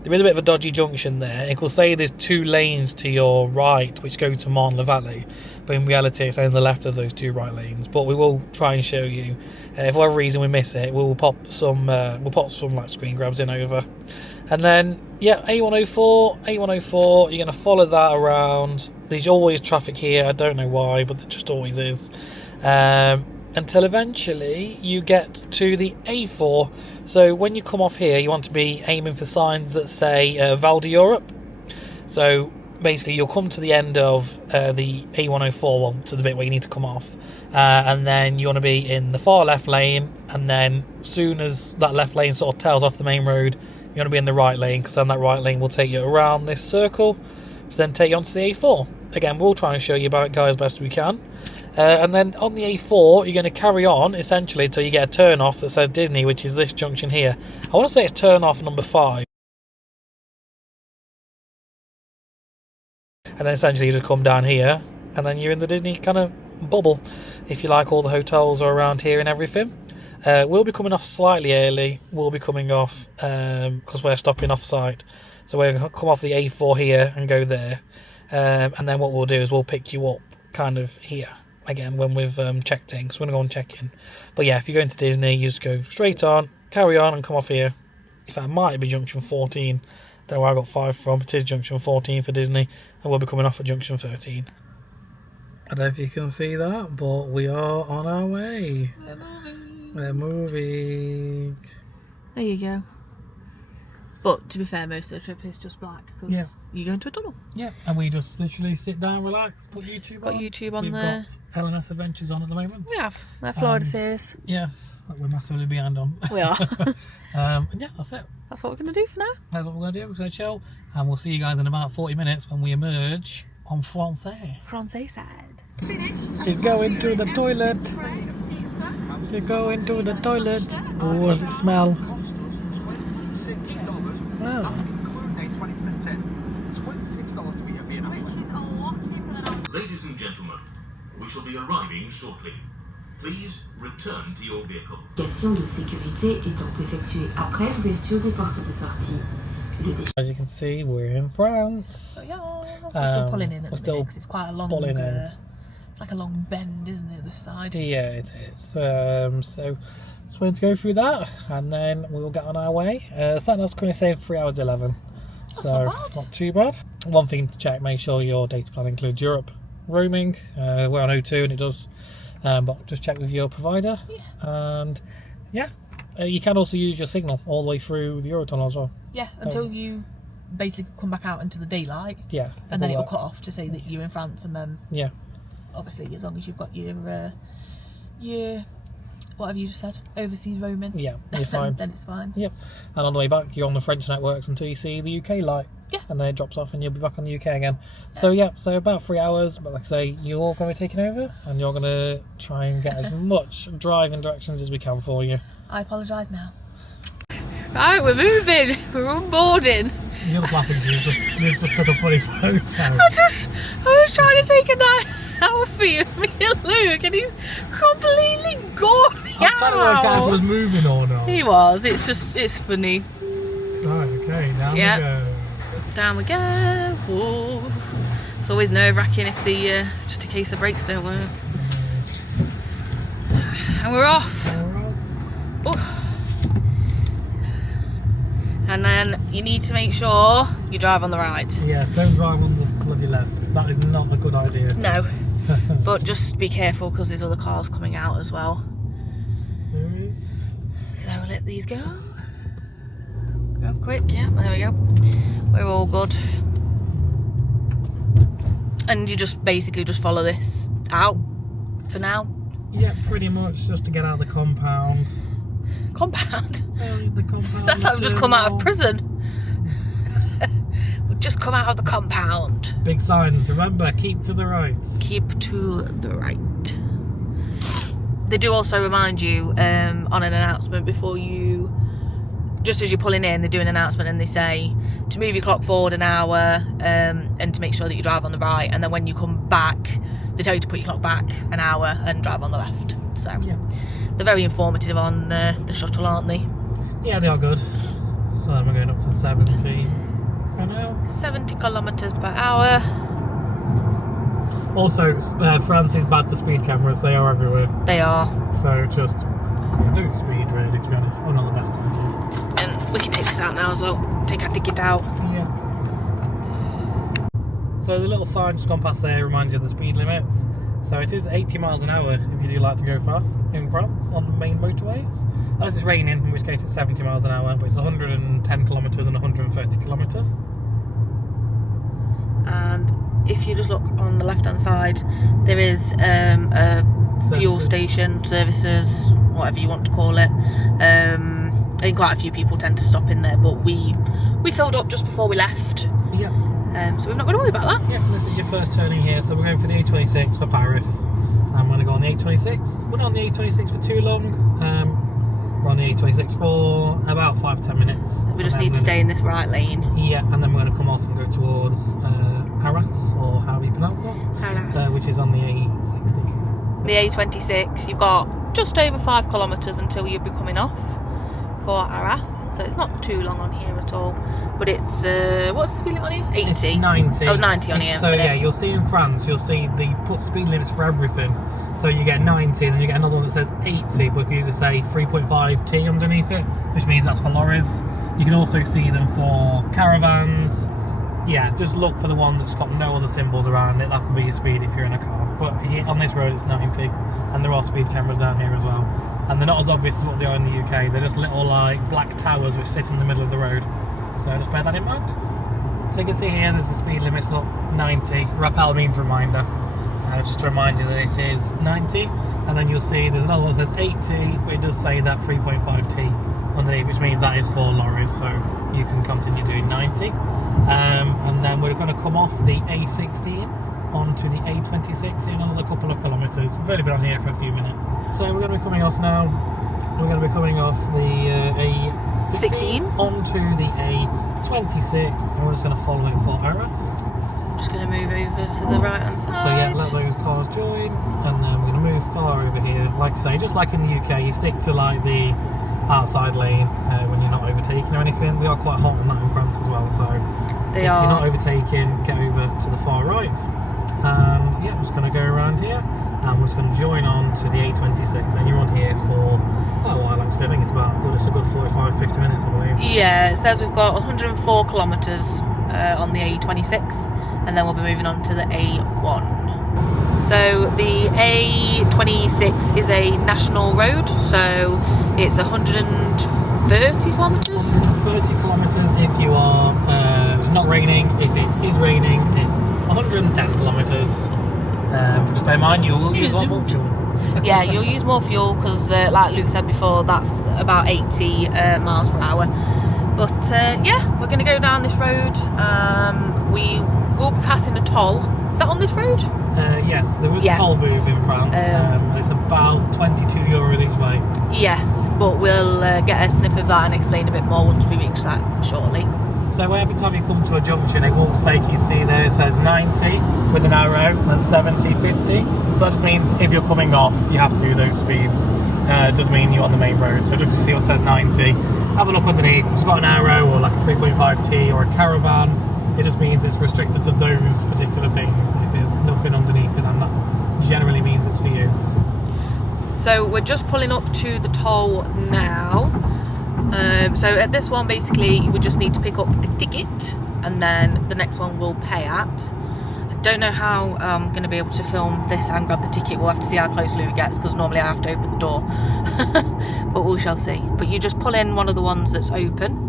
There is a bit of a dodgy junction there. It will say there's 2 lanes to your right which go to Marne-la-Vallée, but in reality it's only the left of those 2 right lanes. But we will try and show you. If for whatever reason we miss it, we'll pop some like screen grabs in over. And then yeah, A104, you're gonna follow that around. There's always traffic here, I don't know why, but there just always is. Until eventually you get to the A4. So when you come off here, you want to be aiming for signs that say Val d'Europe. So basically you'll come to the end of the A104, well, to the bit where you need to come off, and then you want to be in the far left lane, and then as soon as that left lane sort of tails off the main road, you want to be in the right lane, because then that right lane will take you around this circle to then take you onto the A4. Again, we'll try and show you about it, guys, best we can. And then on the A4, you're going to carry on essentially until you get a turn off that says Disney, which is this junction here. I want to say it's turn off number 5. And then essentially you just come down here, and then you're in the Disney kind of bubble, if you like. All the hotels are around here and everything. We'll be coming off slightly early. We'll be coming off because we're stopping off site. So we're going to come off the A4 here and go there. And then what we'll do is we'll pick you up kind of here again when we've checked in, so we're going to go and check in. But yeah, if you're going to Disney, you just go straight on, carry on, and come off here. In fact, it might be junction 14. Don't know where I got 5 from. It is junction 14 for Disney, and we'll be coming off at junction 13. I don't know if you can see that, but we are on our way. We're moving. There you go. But to be fair, most of the trip is just black because you go into a tunnel. Yeah, and we just literally sit down, relax, put YouTube on. Got YouTube on We've there. Got LNS Adventures on at the moment. We have. They're Florida series. Yeah, that we're massively behind on. We are. And yeah, that's it. That's what we're going to do for now. That's what we're going to do. We're going to chill, and we'll see you guys in about 40 minutes when we emerge on Francais. Francais side. She's going to the toilet. She's going to the toilet. Oh, does it smell? Oh. Ladies and gentlemen, we shall be arriving shortly. Please return to your vehicle. Question de sécurité étant effectuée après l'ouverture des portes de sortie. As you can see, we're in France. Oh, yeah. We're still pulling in at the minute, 'cause it's quite a long it's like a long bend, isn't it, this side? Yeah, it is. So just wanted to go through that, and then we'll get on our way. Sat-nav's currently saying 3 hours 11. That's so not bad. not too bad. One thing to check, make sure your data plan includes Europe roaming. We're on O2 and it does, but just check with your provider. And yeah, you can also use your signal all the way through the Eurotunnel as well. Yeah, until you basically come back out into the daylight. Yeah. And then it'll cut off to say that you're in France, and then yeah, obviously as long as you've got your what have you just said? Overseas roaming. Yeah, you're fine. Then it's fine. Yep. And on the way back, you're on the French networks until you see the UK light. Yeah. And then it drops off and you'll be back on the UK again. So yeah, so about 3 hours, but like I say, you're all going to be taking over, and you're going to try and get as much driving directions as we can for you. I apologise now. Right, we're moving. We're unboarding. You're laughing because you just took a funny photo. I was trying to take a nice selfie of me and Luke, and he's completely gone I'm trying to work out if he was moving or not. He was. It's funny. Right, okay, down we go. Down we go. Whoa. It's always nerve-wracking if the just in case the brakes don't work. And we're off. Oh. And then you need to make sure you drive on the right. Yes, don't drive on the bloody left. That is not a good idea. No. But just be careful because there's other cars coming out as well. There is. So let these go. Go quick, yeah, there we go. We're all good. And you just basically just follow this out for now. Yeah, pretty much just to get out of the compound. Compound? The compound. That's like we've just come out of prison. We've just come out of the compound. Big signs, remember, keep to the right. Keep to the right. They do also remind you on an announcement before you, just as you're pulling in, they do an announcement and they say to move your clock forward an hour and to make sure that you drive on the right, and then when you come back they tell you to put your clock back an hour and drive on the left. So yeah, they're very informative on the shuttle, aren't they? Yeah, they are good. So then we're going up to 70 for now. 70 kilometres per hour. Also, France is bad for speed cameras. They are everywhere. They are. So just do speed, really, to be honest. Oh, not the best idea. And we can take this out now as well. Take our ticket out. Yeah. So the little sign just gone past there reminds you of the speed limits. So it is 80 miles an hour if you do like to go fast in France on the main motorways. Unless it's raining, in which case it's 70 miles an hour, but it's 110 kilometres and 130 kilometres. And if you just look on the left hand side, there is a fuel station, services, whatever you want to call it. I think quite a few people tend to stop in there, but we filled up just before we left. Yeah. So we're not going to worry about that. Yeah, this is your first turning here, so we're going for the A26 for Paris. I'm going to go on the A26. We're not on the A26 for too long. We're on the A26 for about 5-10 minutes. So we just need to stay in this right lane. Yeah, and then we're going to come off and go towards Arras, or however you pronounce that, Arras. Which is on the A16. The A26, you've got just over 5 kilometres until you'll be coming off for Arras, so it's not too long on here at all. But it's what's the speed limit on here? 80. It's 90. Oh, 90 on here. So yeah, you'll see in France, you'll see they put speed limits for everything. So you get 90, and then you get another one that says 80, but you usually say 3.5T underneath it, which means that's for lorries. You can also see them for caravans. Yeah, just look for the one that's got no other symbols around it. That could be your speed if you're in a car. But here on this road it's 90, and there are speed cameras down here as well. And they're not as obvious as what they are in the UK. They're just little like black towers which sit in the middle of the road. So just bear that in mind. So you can see here there's the speed limit, look, 90. Rappel means reminder. Just to remind you that it is 90. And then you'll see there's another one that says 80, but it does say that 3.5T underneath, which means that is for lorries, so you can continue doing 90. And then we're going to come off the A16 onto the A26 in another couple of kilometres. We've only been on here for a few minutes. So we're going to be coming off now. We're going to be coming off the A16 onto the A26, and we're just going to follow it for Arras. I'm just going to move over to the right hand side. So yeah, let those cars join, and then we're going to move far over here. Like I say, just like in the UK, you stick to like the outside lane when you're not overtaking or anything. They are quite hot on that in France as well, so if you're not overtaking, get over to the far right. And yeah, I'm just going to go around here, and we're just going to join on to the A26, and you're on here for quite a while actually. I think it's a good 45-50 minutes, I believe. Yeah, it says we've got 104 kilometres on the A26, and then we'll be moving on to the A1. So the A26 is a national road, so it's 130 kilometres? 130 kilometres if you are it's not raining. If it is raining, it's 110 kilometres. Just bear in mind, you will use a lot more fuel. Yeah, you'll use more fuel because, like Luke said before, that's about 80 miles per hour. But yeah, we're going to go down this road. We will be passing a toll. Is that on this road? Yes, there is a toll booth in France. And it's about €22 each way. Yes, but we'll get a snip of that and explain a bit more once we reach that shortly. So every time you come to a junction, it will say, you see there, it says 90 with an arrow, and then 70, 50. So that just means if you're coming off, you have to do those speeds. It does mean you're on the main road. So just to see what says 90, have a look underneath. If it's got an arrow or like a 3.5T or a caravan, it just means it's restricted to those particular things. If there's nothing underneath it, then that generally means it's for you. So we're just pulling up to the toll now. So at this one, basically, we just need to pick up a ticket, and then the next one we'll pay at. I don't know how I'm going to be able to film this and grab the ticket. We'll have to see how close Lou gets, because normally I have to open the door. But we shall see. But you just pull in one of the ones that's open.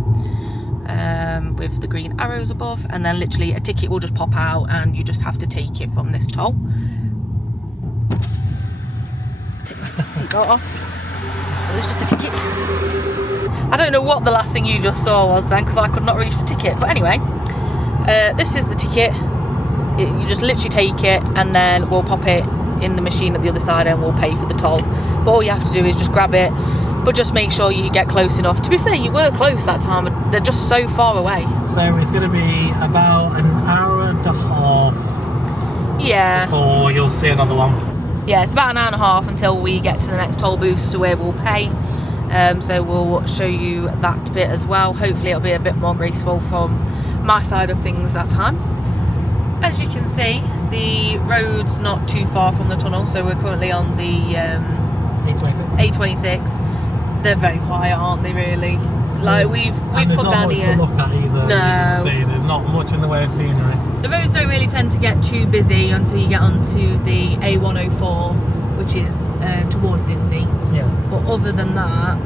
with the green arrows above, and then literally a ticket will just pop out and you just have to take it from this toll. Take my seatbelt off. There's just a ticket. I don't know what the last thing you just saw was then, because I could not reach the ticket, but anyway, this is the ticket. You just literally take it and then we'll pop it in the machine at the other side and we'll pay for the toll. But all you have to do is just grab it, but just make sure you get close enough. To be fair, you were close that time, but they're just so far away. So it's going to be about an hour and a half, yeah, before you'll see another one. Yeah, it's about an hour and a half until we get to the next toll booth to where we'll pay. So we'll show you that bit as well. Hopefully it'll be a bit more graceful from my side of things that time. As you can see, the road's not too far from the tunnel, so we're currently on the A26. They're very quiet, aren't they, really? Like, we've come down here. There's not much to look at either. No. You can see, there's not much in the way of scenery. The roads don't really tend to get too busy until you get onto the A104, which is towards Disney. Yeah. But other than that,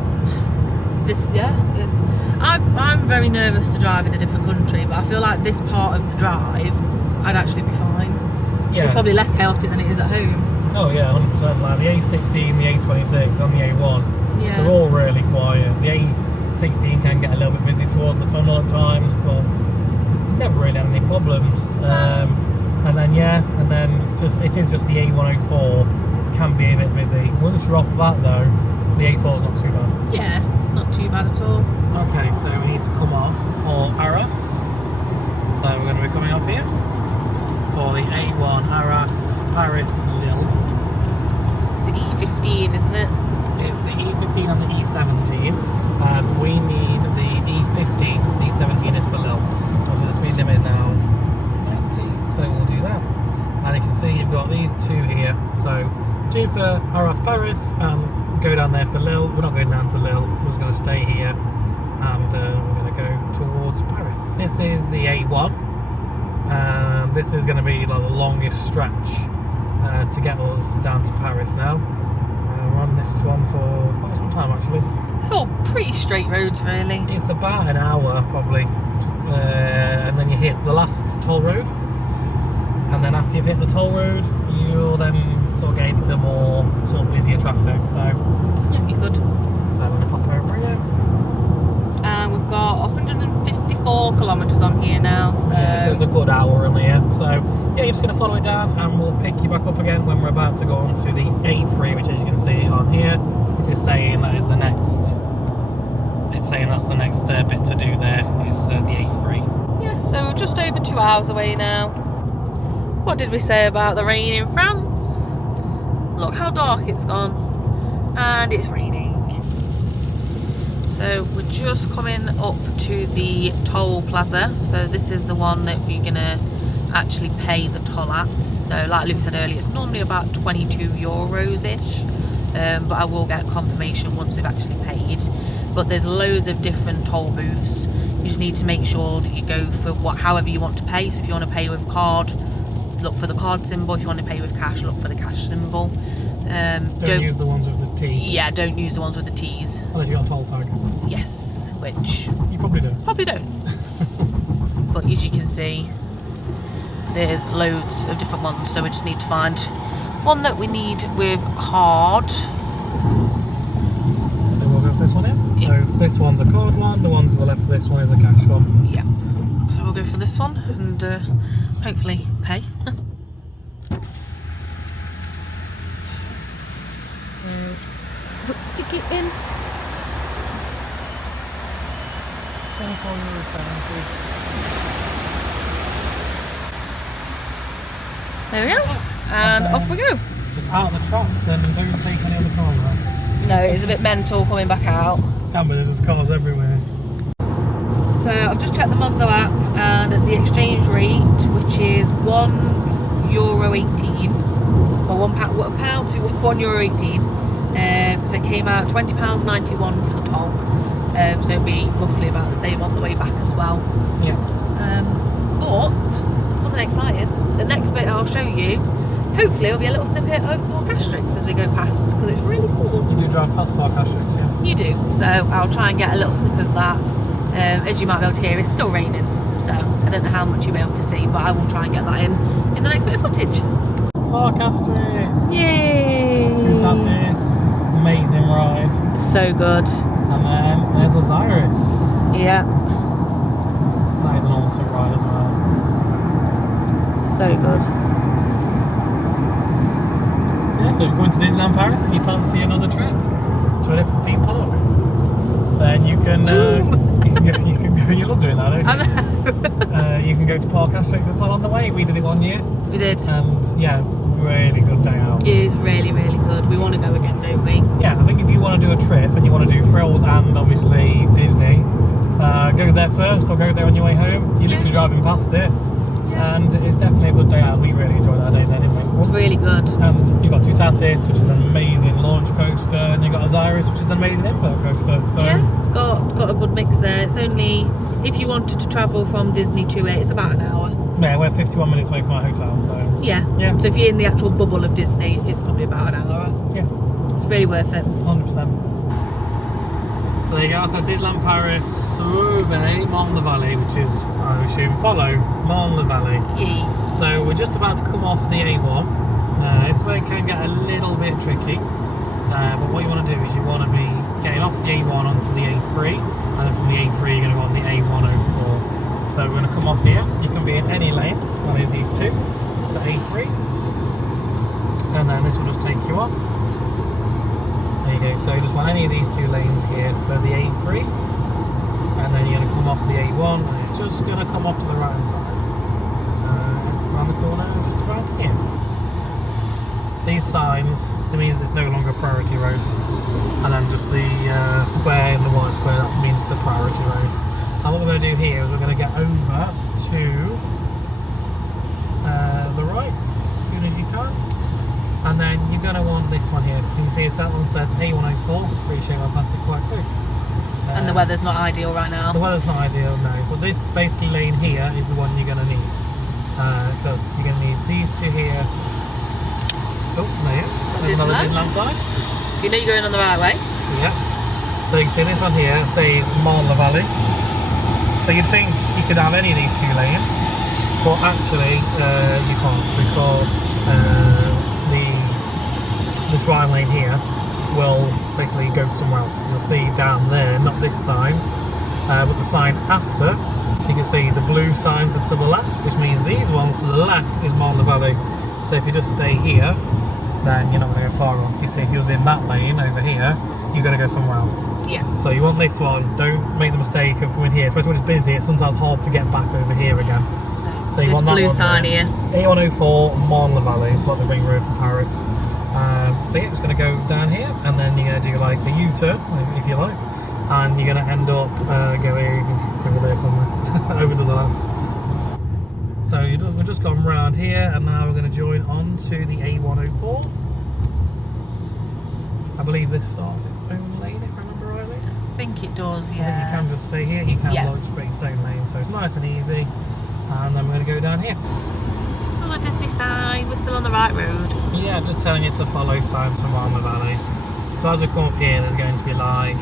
I'm very nervous to drive in a different country, but I feel like this part of the drive, I'd actually be fine. Yeah. It's probably less chaotic than it is at home. Oh yeah, 100%. Like the A16, the A26 and the A1, yeah, they're all really quiet. The A16 can get a little bit busy towards the tunnel at times, but never really had any problems. And then it is just the A104 can be a bit busy. Once you're off that though, the A4's not too bad. Yeah, it's not too bad at all. Okay, so we need to come off for Arras. So we're going to be coming off here for the A1 Arras Paris Lille. It's the E15, isn't it? It's the E15 and the E17. We need the E15 because the E17 is for Lille. So the speed limit is now 90, so we'll do that. And you can see you've got these two here. So two for Arras Paris and go down there for Lille. We're not going down to Lille, we're just going to stay here and we're going to go towards Paris. This is the A1. This is going to be like the longest stretch to get us down to Paris now. We're on this one for quite some time actually. It's all pretty straight roads really. It's about an hour probably, and then you hit the last toll road, and then after you've hit the toll road you'll then sort of get into more sort of busier traffic. So yeah, you could. So I'm going to pop over here. And we've got 154 kilometres on here now, so... Yeah, so it's a good hour in here. So yeah, you're just going to follow it down and we'll pick you back up again when we're about to go on to the A3, which as you can see on here, it is saying that is the next... It's saying that's the next bit to do there, is the A3. Yeah, so we're just over 2 hours away now. What did we say about the rain in France? Look how dark it's gone. And it's raining. So we're just coming up to the toll plaza. So this is the one that we're gonna actually pay the toll at. So like Luke said earlier, it's normally about 22 euros-ish. But I will get confirmation once we've actually paid. But there's loads of different toll booths. You just need to make sure that you go for however you want to pay. So if you want to pay with card, look for the card symbol. If you want to pay with cash, look for the cash symbol. Don't use the ones with the T. Yeah, don't use the ones with the T's. Unless you got a toll tag. Yes, which... You probably don't. Probably don't. But as you can see, there's loads of different ones, so we just need to find one that we need with card. So we'll go for this one here? Yeah. So this one's a card one, the one to the left of this one is a cash one. Yeah. So we'll go for this one and hopefully pay. So, put ticket in. €24.70. There we go. And off we go. Just out the tracks then and don't take any other cars out. No, it's a bit mental coming back out. Damn, there's just cars everywhere. So I've just checked the Monzo app and the exchange rate, which is €1.18, or £1 to €1.18. So it came out £20.91 for the toll. So it'd be roughly about the same on the way back as well. Yeah. But something exciting. The next bit I'll show you. Hopefully it'll be a little snippet of Park Asterix as we go past, because it's really cool. You do drive past Park Asterix, yeah? You do. So I'll try and get a little snip of that As you might be able to hear, it's still raining, so I don't know how much you'll be able to see, but I will try and get that in the next bit of footage. Park Ast&eacute. Yay! 2 taxis. Amazing ride. So good. And then there's Osiris. Yeah. That is an awesome ride as well. So good. So yeah, so if you're going to Disneyland Paris and you fancy another trip to a different theme park, then you can you can go. You love doing that, don't you? I know. You can go to Park Ast&eacute as well on the way. We did it 1 year. We did. And yeah, really good day out. It is really, really good. We want to go again, don't we? Yeah, I think if you want to do a trip and you want to do thrills and obviously Disney, go there first or go there on your way home. You're literally driving past it. And it's definitely a good day out. We really enjoyed that day then, didn't we? It's really good. And you've got 2 taxis, which is an amazing launch coaster, and you've got Osiris, which is an amazing invert coaster. So Yeah, got a good mix there. It's only, if you wanted to travel from Disney to it, it's about an hour. yeah, we're 51 minutes away from our hotel, so Yeah. Yeah. So if you're in the actual bubble of Disney, it's probably about an hour. yeah, It's really worth it. 100%. So there you go, so Disneyland Paris, Sauve Marne-la-Vallée, which is, I assume, follow Marne-la-Vallée. Yee. So we're just about to come off the A1. This way can get a little bit tricky, but what you want to do is you want to be getting off the A1 onto the A3, and then from the A3 you're going to go on the A104. So we're going to come off here. You can be in any lane, one of these two, the A3, and then this will just take you off. There you go, so you just want any of these 2 lanes here for the A3, and then you're going to come off the A1, and it's just going to come off to the right hand side. Around the corner, just around here. These signs, it means it's no longer a priority road, and then just the square and the white square, that means it's a priority road. And what we're going to do here is we're going to get over to the right as soon as you can, and then you're going to want this one here. You can see that one says A104. Pretty sure I passed it quite quick. And the weather's not ideal right now. The weather's not ideal, no, but this basically lane here is the one you're going to need, because you're going to need these 2 here. Oh, there. There's another Disneyland sign. So you know you're going on the right way. Yeah. So you can see this one here says Marne-la-Vallée. So you'd think you could have any of these 2 lanes, but actually you can't, because this right lane here will basically go somewhere else. You'll see down there, not this sign, but the sign after. You can see the blue signs are to the left, which means these ones to the left is Marne-la-Vallée. So if you just stay here, then you're not going to go far wrong. You see, if you was in that lane over here, you're going to go somewhere else. Yeah. So you want this one. Don't make the mistake of coming here, especially when it's busy. It's sometimes hard to get back over here again. So you this want that blue one sign there. here. A104 Marne-la-Vallée. It's like the ring road for Paris. So yeah, just going to go down here, and then you're going to do like a U-turn, if you like, and you're going to end up going over there somewhere, over to the left. So we've just gone round here, and now we're going to join on to the A104. I believe this starts its own lane, if I remember rightly. I think it does, I think yeah. you can just stay here, you can like just its own lane, so it's nice and easy. And then we're going to go down here. Oh, a Disney sign. We're still on the right road. Yeah, I'm just telling you to follow signs from Marne-la-Vallée. So as we come up here, there's going to be like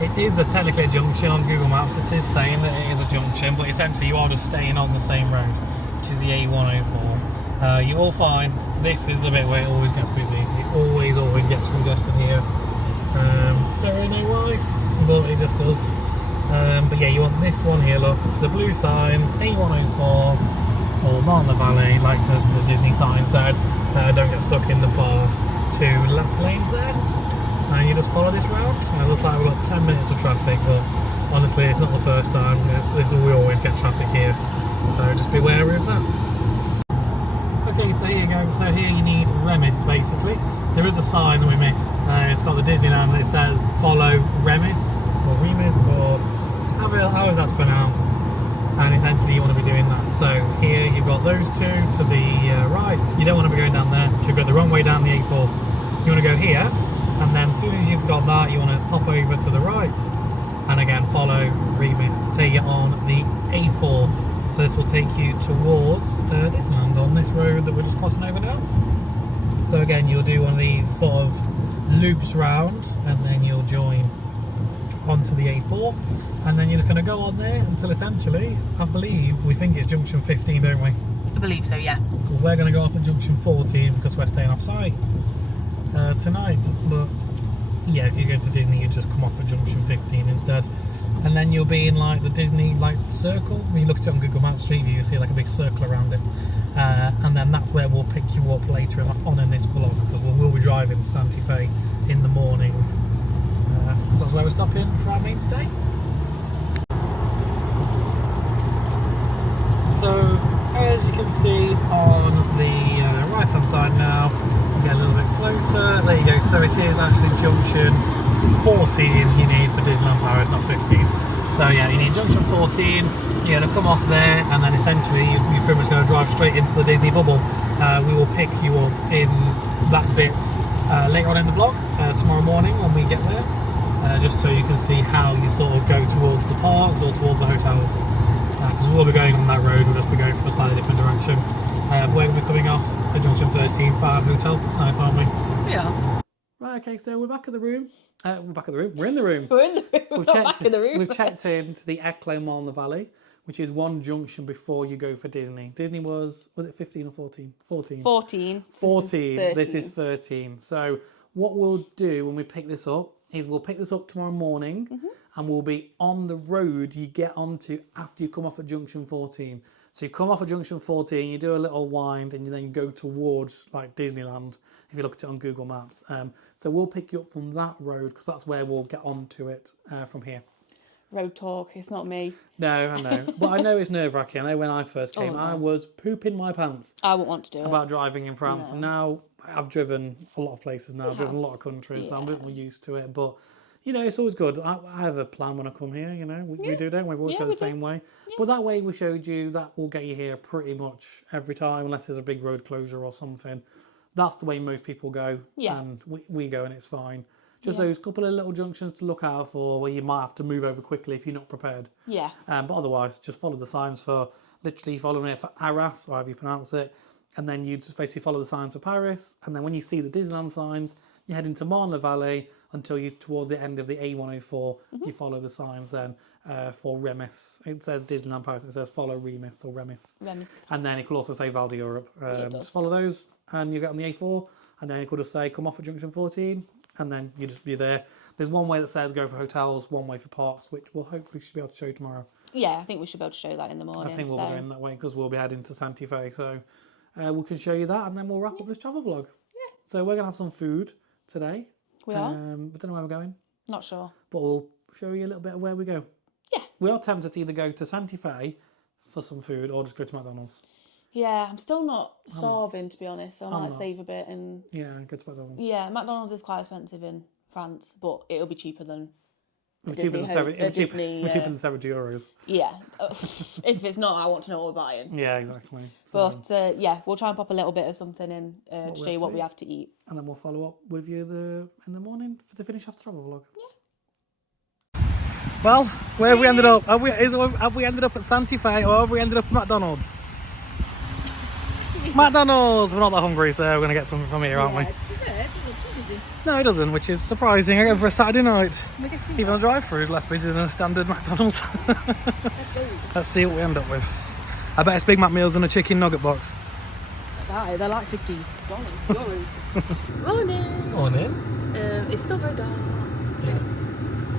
it is technically a junction on Google Maps. It is saying that it is a junction, but essentially you are just staying on the same road, which is the A104. You will find this is the bit where it always gets busy. It always gets congested here. Don't really know why, but it just does. But yeah, you want this one here, look, the blue signs, A104 for Marne-la-Vallée, like the Disney sign said. Don't get stuck in the far 2 left lanes there. And you just follow this route. It looks like we've got 10 minutes of traffic, but honestly it's not the first time. We always get traffic here, so just be wary of that. Okay, so here you go. So here you need Remis, basically. There is a sign that we missed. It's got the Disneyland that says follow Remis, or however that's pronounced. And essentially you want to be doing that. So here you've got those 2 to the right. You don't want to be going down there. You should go the wrong way down the A4. You want to go here, and then as soon as you've got that, you want to pop over to the right, and again follow Remis to take you on the A4. So this will take you towards Disneyland on this road that we're just crossing over now. So again, you'll do one of these sort of loops round, and then you'll join onto the A4, and then you're just going to go on there until essentially, I believe, we think it's junction 15, don't we? I believe so, yeah. We're going to go off at junction 14 because we're staying off site tonight, but yeah, if you go to Disney, you just come off at junction 15 instead, and then you'll be in like the Disney like circle. When you look at it on Google Maps Street View, you see like a big circle around it, and then that's where we'll pick you up later on in this vlog, because we'll be driving to Santa Fe in the morning, because that's where we're stopping for our main stay. So as you can see on the right hand side now, we get a little bit closer. There you go. So it is actually junction 14 you need for Disneyland Paris, not 15. So yeah, you need junction 14. You're going to come off there, and then essentially you're pretty much going to drive straight into the Disney bubble. We will pick you up in that bit later on in the vlog tomorrow morning when we get there, just so you can see how you sort of go towards the parks or towards the hotels. Because we'll be going on that road, we'll just be going from a slightly different direction. We're going to be coming off at junction 13 for our hotel for tonight, aren't we? Yeah. Right, okay, so we're back at the room. We're in the room. We're in the room. We're back in the room. We've checked into the Echo Mall in the Valley, which is one junction before you go for Disney. Disney was it 15 or 14? 14. 14. 14. This is 13. So what we'll do when we pick this up is we'll pick this up tomorrow morning, and we'll be on the road you get onto after you come off at junction 14. So you come off at junction 14, you do a little wind, and you then go towards like Disneyland, if you look at it on Google Maps. So we'll pick you up from that road, because that's where we'll get onto it from here. Road talk, it's not me. No, I know. But I know it's nerve-wracking. I know when I first came, I was pooping my pants. I wouldn't want to do it. About driving in France. No. And now I've driven a lot of places now. I've driven a lot of countries, so I'm a Yeah. bit more used to it. But, you know, it's always good. I have a plan when I come here, you know. We do, don't we? We always go the same way. Yeah. But that way we showed you that will get you here pretty much every time, unless there's a big road closure or something. That's the way most people go. Yeah. And we go and it's fine. Just those couple of little junctions to look out for where you might have to move over quickly if you're not prepared. Yeah. But otherwise, just follow the signs for, literally following it for Arras, or however you pronounce it. And then you just basically follow the signs for Paris. And then when you see the Disneyland signs, you head into Marne-la-Vallée until you towards the end of the A104. You follow the signs then for Remis. It says Disneyland Paris. It says follow Remis or Remis. And then it could also say Val d'Europe. Just follow those and you get on the A4. And then it could just say come off at junction 14. And then you just be there. There's one way that says go for hotels, one way for parks, which we'll hopefully should be able to show you tomorrow. Yeah, I think we should be able to show that in the morning. I think we'll be going that way because we'll be heading to Santa Fe. So we can show you that, and then we'll wrap up this travel vlog. Yeah. So we're going to have some food today. We are. I don't know where we're going. Not sure. But we'll show you a little bit of where we go. Yeah. We are tempted to either go to Santa Fe for some food or just go to McDonald's. Yeah, I'm still not starving, to be honest. So I might save a bit and... Yeah, go to McDonald's. Yeah, McDonald's is quite expensive in France, but it'll be cheaper than... It'll be cheaper than €70. Yeah. If it's not, I want to know what we're buying. Yeah, exactly. So, but yeah, we'll try and pop a little bit of something in to show you what we have to eat. And then we'll follow up with you in the morning to finish off the travel vlog. Yeah. Well, where have we ended up? Have we ended up at Santa Fe or have we ended up at McDonald's? McDonald's! We're not that hungry, so we're going to get something from here, aren't we? No, it doesn't, which is surprising. I go for a Saturday night. Even the drive-thru is less busy than a standard McDonald's. Let's see what we end up with. I bet it's Big Mac meals and a chicken nugget box. They're like $50. Morning. Morning. It's still very dark. Yeah. It's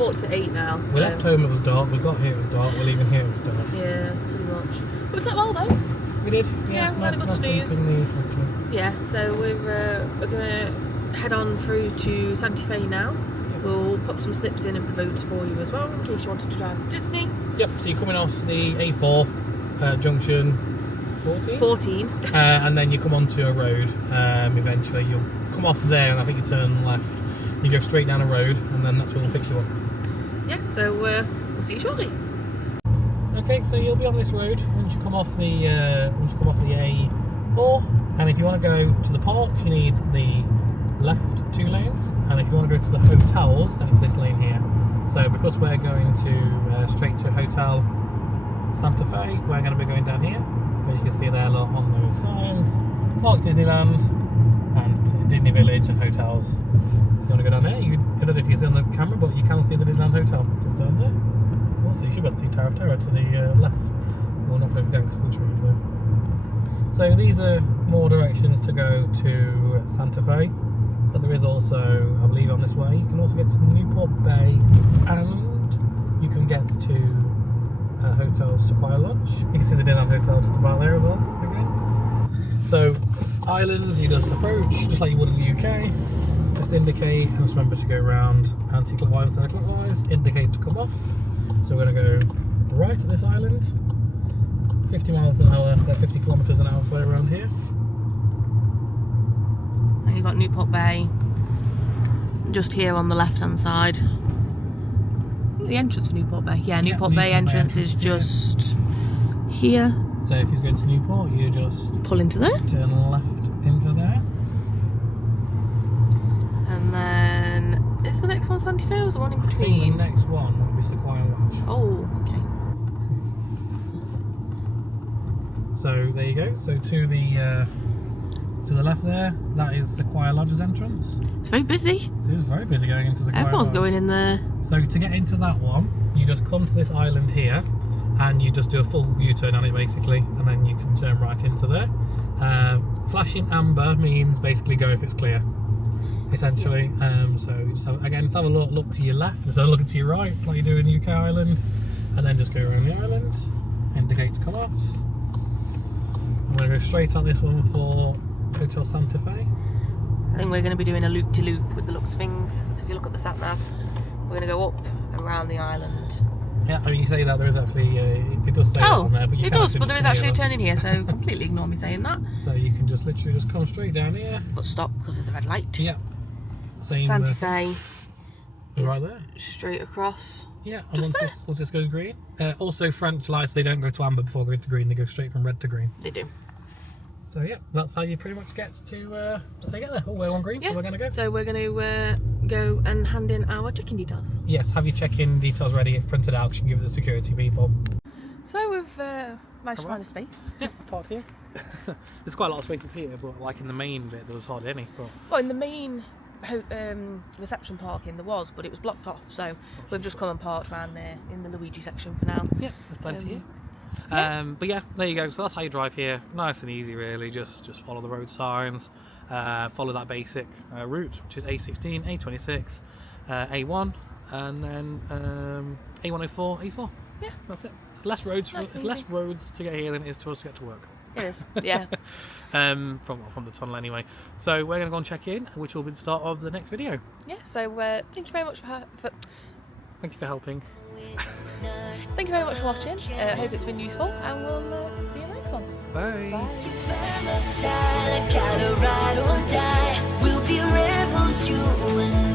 7:45 now. We left home, it was dark. We got here, it was dark. We're leaving here, it was dark. Yeah, pretty much. It was that well though. We did. Yeah, we had a good snooze. Yeah, so we're gonna head on through to Santa Fe now. We'll pop some snips in of the roads for you as well, in case you wanted to drive to Disney. Yep, so you're coming off the A4 junction 14? And then you come onto a road eventually. You'll come off there and I think you turn left. You go straight down a road and then that's where we'll pick you up. Yeah, so we'll see you shortly. Okay, so you'll be on this road once you come off the A4, and if you want to go to the parks, you need the left 2 lanes, and if you want to go to the hotels, then it's this lane here. So because we're going to straight to Hotel Santa Fe, we're going to be going down here. As you can see there, look, on those signs, Park Disneyland, and Disney Village and hotels. So you want to go down there? I don't know if you can see on the camera, but you can see the Disneyland Hotel just down there. Also, you should be able to see Tower of Terror to the left. Well, not over again because of the trees there. So these are more directions to go to Santa Fe, but there is also, I believe, on this way, you can also get to Newport Bay, and you can get to Hotel Sequoia Lodge. You can see the Disneyland Hotel just about there as well, again. So, islands, you just approach, just like you would in the UK, just indicate, and just remember to go around anti-clockwise and clockwise, indicate to come off. So we're going to go right at this island, 50 miles an hour, 50 kilometres an hour, so around here. And you've got Newport Bay, just here on the left-hand side. The entrance for Newport Bay. Yeah, Newport Bay entrance is just here. So if he's going to Newport, you just pull into there. Turn left into there. And then, is the next one Santa Fe or is the one in I think between? the next one will be Sequoia Lodge. Oh, okay. So there you go. So to the left there, that is Sequoia Lodge's entrance. It's very busy. It is very busy going into Sequoia Everyone's Lodge. going in there. So to get into that one, you just come to this island here, and you just do a full U-turn on it basically, and then you can turn right into there. Flashing amber means basically go if it's clear, essentially. So just have a look to your left, just have a look to your right, like you do in UK Island, and then just go around the island, indicate to come off. I'm going to go straight on this one for Hotel Santa Fe. I think we're going to be doing a loop-to-loop with the looks of things. So if you look at the sat-nav, we're going to go up around the island. Yeah, I mean, you say that there is actually, it does say that on there, but you it can does, but there is actually a turn. turn in here, so completely ignore me saying that. So you can just literally just come straight down here. But stop, because there's a red light. Yeah. Same Santa Fe is right there. straight across. Yeah, and Just once this goes green. Also, French lights, they don't go to amber before going to green, they go straight from red to green. They do. So yeah, that's how you pretty much get to, get there. Oh, we're on green, so we're going to go. So we're going to go and hand in our check-in details. Yes, have your check-in details ready, printed out, you can give it to the security people. So we've managed to find a space. Yeah, park here. There's quite a lot of spaces here, but like in the main bit, there was hardly any. But... Well, in the main reception parking there was, but it was blocked off, so we've just come and parked around there in the Luigi section for now. Yeah, there's plenty here. Yeah. But yeah, there you go. So that's how you drive here. Nice and easy, really. Just follow the road signs, follow that basic route, which is A16, A26, A1, and then A104, A4. Yeah, that's it. It's less roads. It's less roads to get here than it is to us to get to work. It is. Yeah. From the tunnel anyway. So we're going to go and check in, which will be the start of the next video. Yeah. So thank you very much for Thank you for helping. Thank you very much for watching. Hope it's been useful, and we'll see you next one. Bye. Gotta ride or die. We'll be rebels, you and